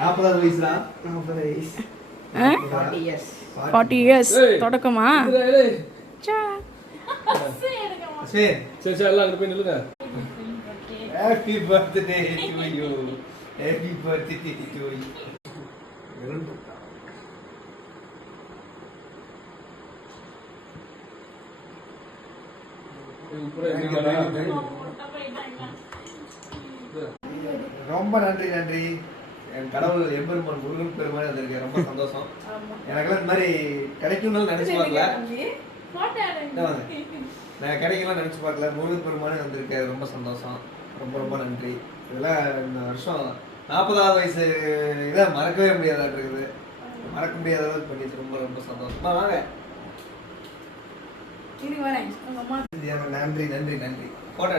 40வது வயசுடா. 40 வயசு. 40 இயர்ஸ் தொடக்கமா? சரி எல்லாம் அங்க போய் நில்லுங்க. Happy birthday to you. Happy birthday to you. ரொம்ப நன்றி நன்றி. என் கடவுள் எம்பெருமான் முருகன் பெருமாள் வந்திருக்கேன். ரொம்ப சந்தோஷம். எனக்கெல்லாம் இந்த மாதிரி கிடைக்கும்னு நினைச்சு பார்க்கல. நான் கிடைக்கலாம் நினைச்சு பார்க்கல. முருகன் பெருமானே வந்திருக்கேன். ரொம்ப சந்தோஷம். ரொம்ப ரொம்ப நன்றி. இதெல்லாம் இந்த வருஷம் 40வது வயசு இதை மறக்கவே முடியாதா இருக்குது. மறக்க முடியாத அளவுக்கு பண்ணிட்டு ரொம்ப ரொம்ப சந்தோஷமா. வாங்க. நன்றி நன்றி நன்றி. போட்டோ